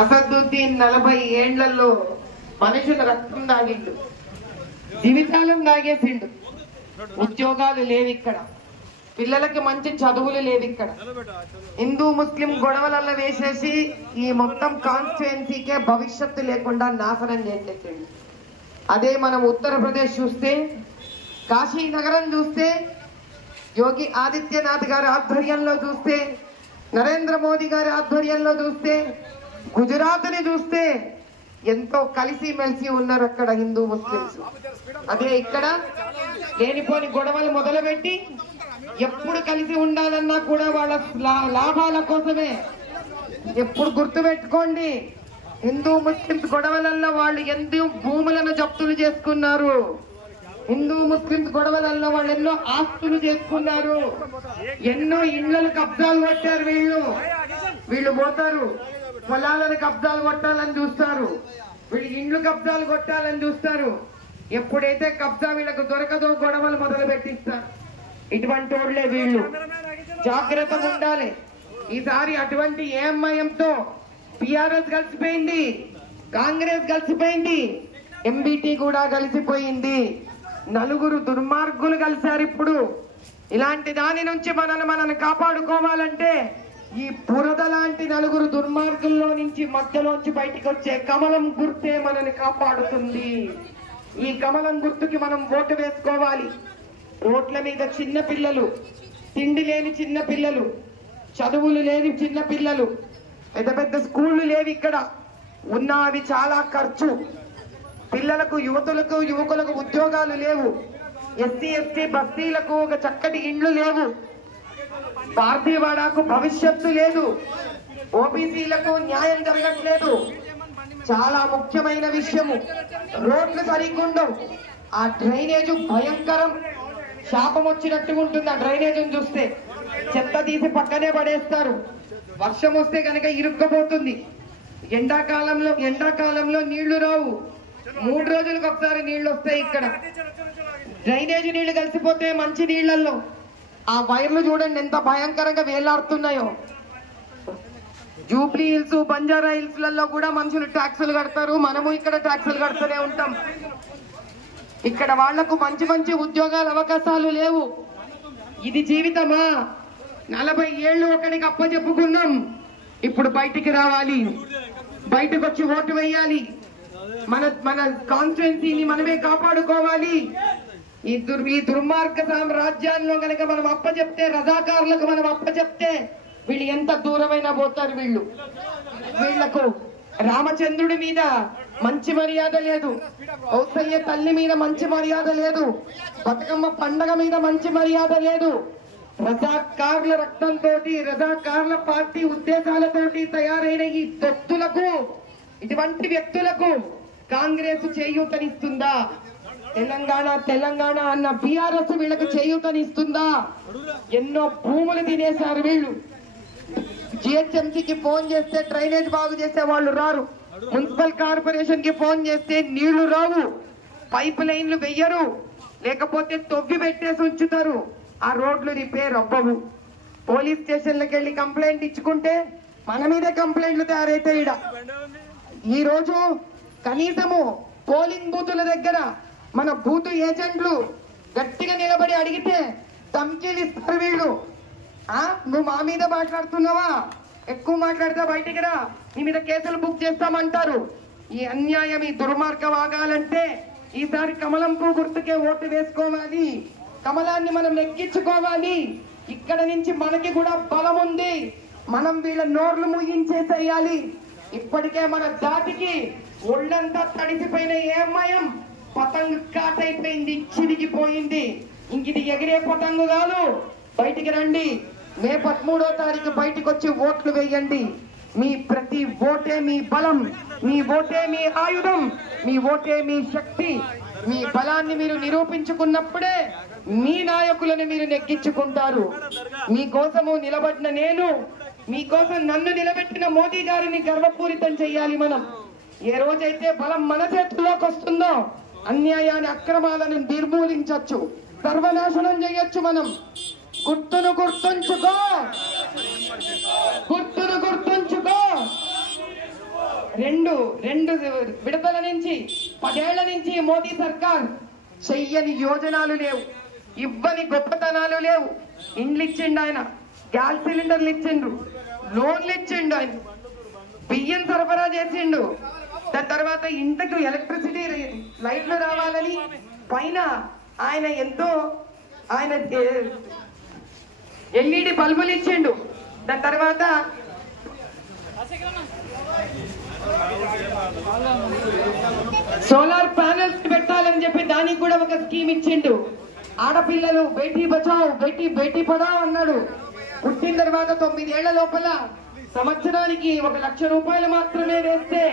అసదుద్దీన్ 40 ఏండ్లలో మనుషుల రక్తం దాగిండు, జీవితాలను దాగేసిండు. ఉద్యోగాలు లేవు ఇక్కడ, పిల్లలకి మంచి చదువులు లేవు ఇక్కడ. హిందూ ముస్లిం గొడవలలో వేసేసి ఈ మొత్తం కాన్స్టిట్యుయెన్సీకే భవిష్యత్తు లేకుండా నాశనం చేసేసిండు. అదే మనం ఉత్తరప్రదేశ్ చూస్తే, కాశీ నగరం చూస్తే, యోగి ఆదిత్యనాథ్ గారి ఆధ్వర్యంలో చూస్తే, నరేంద్ర మోదీ గారి ఆధ్వర్యంలో చూస్తే, గుజరాత్ని చూస్తే ఎంతో కలిసి మెలిసి ఉన్నారు అక్కడ హిందూ ముస్లింస్. అదే ఇక్కడ లేనిపోని గొడవలు మొదలుపెట్టి ఎప్పుడు కలిసి ఉండాలన్నా కూడా వాళ్ళ లాభాల కోసమే. ఎప్పుడు గుర్తుపెట్టుకోండి, హిందూ ముస్లింస్ గొడవలలో వాళ్ళు ఎన్నో భూములను జప్తులు చేసుకున్నారు, హిందూ ముస్లింస్ గొడవలలో వాళ్ళు ఎన్నో ఆస్తులు చేసుకున్నారు, ఎన్నో ఇళ్లను కబ్జాలు కొట్టారు. వీళ్ళు పోతారు, పొలాలను కబ్జాలు కొట్టాలని చూస్తారు, వీళ్ళు ఇండ్లు కబ్జాలు కొట్టాలని చూస్తారు. ఎప్పుడైతే కబ్జా వీళ్ళకు దొరకదో గొడవలు మొదలు పెట్టిస్తారు. ఇటువంటి వాళ్ళే వీళ్ళు, జాగ్రత్తగా ఉండాలి. ఈసారి అటువంటి ఏఎంఐఎంతో టిఆర్ఎస్ కలిసిపోయింది, కాంగ్రెస్ కలిసిపోయింది, ఎంబీటీ కూడా కలిసిపోయింది. 4 దుర్మార్గులు కలిశారు. ఇప్పుడు ఇలాంటి దాని నుంచి మనల్ని కాపాడుకోవాలంటే ఈ బురద లాంటి 4 దుర్మార్గుల్లో నుంచి మధ్యలోంచి బయటికి వచ్చే కమలం గుర్తే మనల్ని కాపాడుతుంది. ఈ కమలం గుర్తుకి మనం ఓటు వేసుకోవాలి. రోడ్ల మీద చిన్న పిల్లలు, తిండి లేని చిన్న పిల్లలు, చదువులు లేని చిన్న పిల్లలు, పెద్ద పెద్ద స్కూళ్ళు లేవు ఇక్కడ ఉన్న, అవి చాలా ఖర్చు. పిల్లలకు, యువకులకు ఉద్యోగాలు లేవు. ఎస్సీ ఎస్టీ బస్తీలకు ఒక చక్కటి ఇండ్లు లేవు. పార్టీవాడకు భవిష్యత్తు లేదు. ఓబీసీలకు న్యాయం జరగట్లేదు. చాలా ముఖ్యమైన విషయము, రోడ్లు సరిగ్గా ఉండవు. ఆ డ్రైనేజ్ భయంకరం, శాపం వచ్చినట్టు ఉంటుంది. ఆ డ్రైనేజ్ చూస్తే చెత్త తీసి పక్కనే పడేస్తారు. వర్షం వస్తే కనుక ఇరుక్కుపోతుంది. ఎండాకాలంలో నీళ్లు రావు. 3 రోజులకు ఒకసారి నీళ్లు వస్తాయి ఇక్కడ. డ్రైనేజ్ నీళ్లు కలిసిపోతే మంచి నీళ్లలో ఆ వైర్లు చూడండి ఎంత భయంకరంగా వేలాడుతున్నాయో. జూబ్లీ హిల్స్, బంజారా హిల్స్ లలో కూడా మనుషులు ట్యాక్సులు కడతారు. మనము ఇక్కడ ట్యాక్సులు కడుతూనే ఉంటాం. ఇక్కడ వాళ్లకు మంచి మంచి ఉద్యోగాల అవకాశాలు లేవు. ఇది జీవితమా? 40 ఏళ్ళు ఒకరికి అప్పచెప్పుకున్నాం. ఇప్పుడు బయటికి రావాలి, బయటకు వచ్చి ఓటు వేయాలి. మన కాన్స్టిట్యుయెన్సీని మనమే కాపాడుకోవాలి. ఈ దుర్మార్గ రాజ్యాల్లో కనుక మనం అప్పచెప్తే, రజాకారులకు మనం అప్పచెప్తే వీళ్ళు ఎంత దూరమైనా పోతారు. వీళ్లకు రామచంద్రుడి మీద మంచి మర్యాద లేదు, ఔసయ్య తల్లి మీద మంచి మర్యాద లేదు, బతుకమ్మ పండగ మీద మంచి మర్యాద లేదు. రజాకారుల రక్తంతో, రజాకారుల పార్టీ ఉద్దేశాలతోటి తయారైన ఈ తొత్తులకు, ఇటువంటి వ్యక్తులకు కాంగ్రెస్ చేయూతనిస్తుందా? తెలంగాణ అన్న బీఆర్ఎస్ వీళ్ళకి చేయూతనిస్తుందా? ఎన్నో భూములు తినేశారు వీళ్ళు. జిహెచ్ఎంసీకి ఫోన్ చేస్తే డ్రైనేజ్ బాగు చేసే వాళ్ళు రారు, మున్సిపల్ కార్పొరేషన్ కి ఫోన్ చేస్తే నీళ్లు రావు, పైప్ లైన్లు వెయ్యరు, లేకపోతే తొవ్వి పెట్టేసి ఉంచుతారు. ఆ రోడ్లు రిపేర్ అవ్వవు. పోలీస్ స్టేషన్లకు వెళ్ళి కంప్లైంట్ ఇచ్చుకుంటే మన మీదే కంప్లైంట్లు తయారైతాయి. ఈ రోజు కనీసము పోలింగ్ బూతుల దగ్గర మన బూత్ ఏజెంట్లు గట్టిగా నిలబడి అడిగితే ధమ్కీలు ఇస్తారు వీళ్ళు. నువ్వు మా మీద మాట్లాడుతున్నావా, ఎక్కువ మాట్లాడితే బయటికి రా, నీ మీద కేసులు బుక్ చేస్తామంటారు. ఈ అన్యాయం, ఈ దుర్మార్గం ఆగాలంటే ఈసారి కమలం పువ్వు గుర్తుకే ఓటు వేసుకోవాలి. కమలాన్ని మనం నెగ్గించుకోవాలి. ఇక్కడ నుంచి మనకి కూడా బలం ఉంది. మనం వీళ్ళ నోర్లు ముగించేసేయాలి. ఇప్పటికే మన దాటికి ఒళ్ళంతా తడిసిపోయిన ఏమయం పతంగు కాటైపోయింది, చిరిగిపోయింది. ఇంక ఇది ఎగిరే పతంగు కాదు. బయటికి రండి. మే 13వ తారీఖు బయటకు వచ్చి ఓట్లు వేయండి. మీ ప్రతి ఓటే మీ బలం, మీ ఓటే మీ ఆయుధం, మీ ఓటే మీ శక్తి. మీ బలాన్ని మీరు నిరూపించుకున్నప్పుడే మీ నాయకులను మీరు నెగ్గించుకుంటారు. మీకోసము నిలబడిన నేను, మీకోసం నన్ను నిలబెట్టిన మోదీ గారిని గర్వపూరితం చేయాలి. మనం ఏ రోజైతే బలం మన చేతుల్లోకి వస్తుందో అన్యాయాన్ని, అక్రమాలను నిర్మూలించవచ్చు. సర్వనాశనం చేయొచ్చు మనం. గుర్తును గుర్తుంచుకో, గుర్తును గుర్తుంచుకో. రెండు విడతల నుంచి 10 ఏళ్ల నుంచి మోదీ సర్కార్ చెయ్యని యోజనాలు లేవు, ఇవ్వని గొప్పతనాలు లేవు. ఇండ్లు ఇచ్చిండు ఆయన, గ్యాస్ సిలిండర్లు ఇచ్చిండు, లోన్లు ఇచ్చిండు, ఆయన బియ్యం సరఫరా చేసిండు. దాని తర్వాత ఇంటికి ఎలక్ట్రిసిటీ లైట్లు రావాలని పైన ఆయన ఆయన ఎల్ఈడి బల్బులు ఇచ్చిండు. దాని తర్వాత సోలార్ ప్యానెల్స్ పెట్టాలని చెప్పి దానికి కూడా ఒక స్కీమ్ ఇచ్చిండు. ఆడపిల్లలు బేటీ బచావ్ బేటీ పడావ్ అన్నాడు. పుట్టిన తర్వాత 9 ఏళ్ల లోపల సంవత్సరానికి 1 లక్ష రూపాయలు మాత్రమే వేస్తే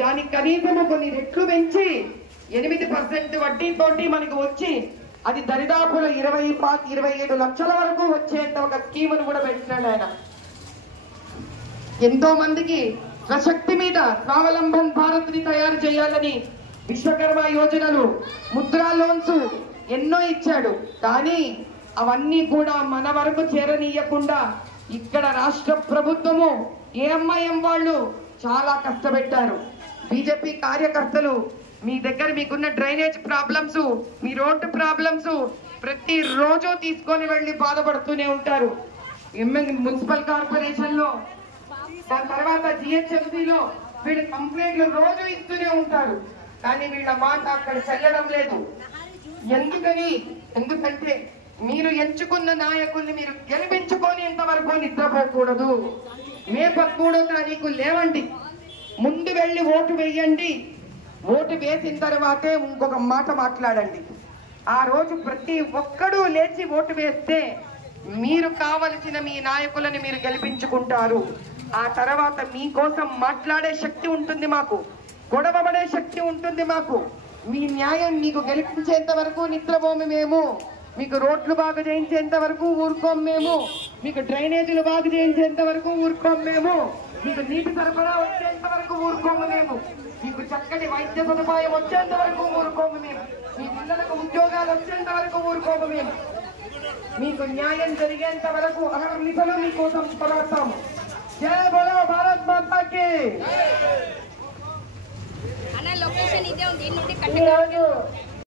దానికి కనీసము కొన్ని రెట్లు పెంచి 8% వడ్డీతోటి మనకు వచ్చి అది దరిదాపుల 27 లక్షల వరకు వచ్చేంత ఒక స్కీమును కూడా పెట్టినాడు ఆయన. ఎంతో మందికి స్వశక్తి మీద స్వావలంబన్ భారత్ ని తయారు చేయాలని విశ్వకర్మ యోజనలు, ముద్రా లోన్స్ ఎన్నో ఇచ్చాడు. కానీ అవన్నీ కూడా మన వరకు చేరనీయకుండా ఇక్కడ రాష్ట్ర ప్రభుత్వము ఏఎంఐఎం వాళ్ళు చాలా కష్టపెట్టారు. బీజేపీ కార్యకర్తలు మీ దగ్గర మీకున్న డ్రైనేజ్ ప్రాబ్లమ్స్, మీ రోడ్డు ప్రాబ్లమ్స్ ప్రతి రోజు తీసుకొని వెళ్ళి బాధపడుతూనే ఉంటారు. మున్సిపల్ కార్పొరేషన్ లో, దాని తర్వాత జిహెచ్ఎంసీలో వీళ్ళు కంప్లైంట్లు రోజు ఇస్తూనే ఉంటారు. కానీ వీళ్ళ మాట అక్కడ చెల్లడం లేదు. ఎందుకంటే మీరు ఎంచుకున్న నాయకుల్ని మీరు గెలిపించుకోనేంత వరకు నిద్రపోకూడదు. మే 13వ తారీఖు లేవండి, ముందు వెళ్ళి ఓటు వేయండి. ఓటు వేసిన తర్వాతే ఇంకొక మాట మాట్లాడండి. ఆ రోజు ప్రతి ఒక్కడూ లేచి ఓటు వేస్తే మీరు కావలసిన మీ నాయకులని మీరు గెలిపించుకుంటారు. ఆ తర్వాత మీకోసం మాట్లాడే శక్తి ఉంటుంది మాకు, గొడవపడే శక్తి ఉంటుంది మాకు. మీ న్యాయం మీకు గెలిపించేంత వరకు నిద్రపోము మేము. మీకు రోడ్లు బాగు చేయించేంత వరకు ఊరుకోం మేము. మీకు డ్రైనేజీలు బాగు చేయించేంత వరకు ఊరుకోం మేము. మీకు నీటి సరఫరా వచ్చేంత వరకు ఊరుకోము మేము. మీకు చక్కటి వైద్య సదుపాయం వచ్చేంత వరకు ఊరుకోము మేము. మీ పిల్లలకు ఉద్యోగాలు వచ్చేంత వరకు ఊరుకోము మేము. మీకు న్యాయం జరిగేంత వరకు అహర్నిశలు మీకోసం పోరాడతాము. జై బోలో భారత్ మాతాకి. అన్న లొకేషన్ ఇదే ఉంది.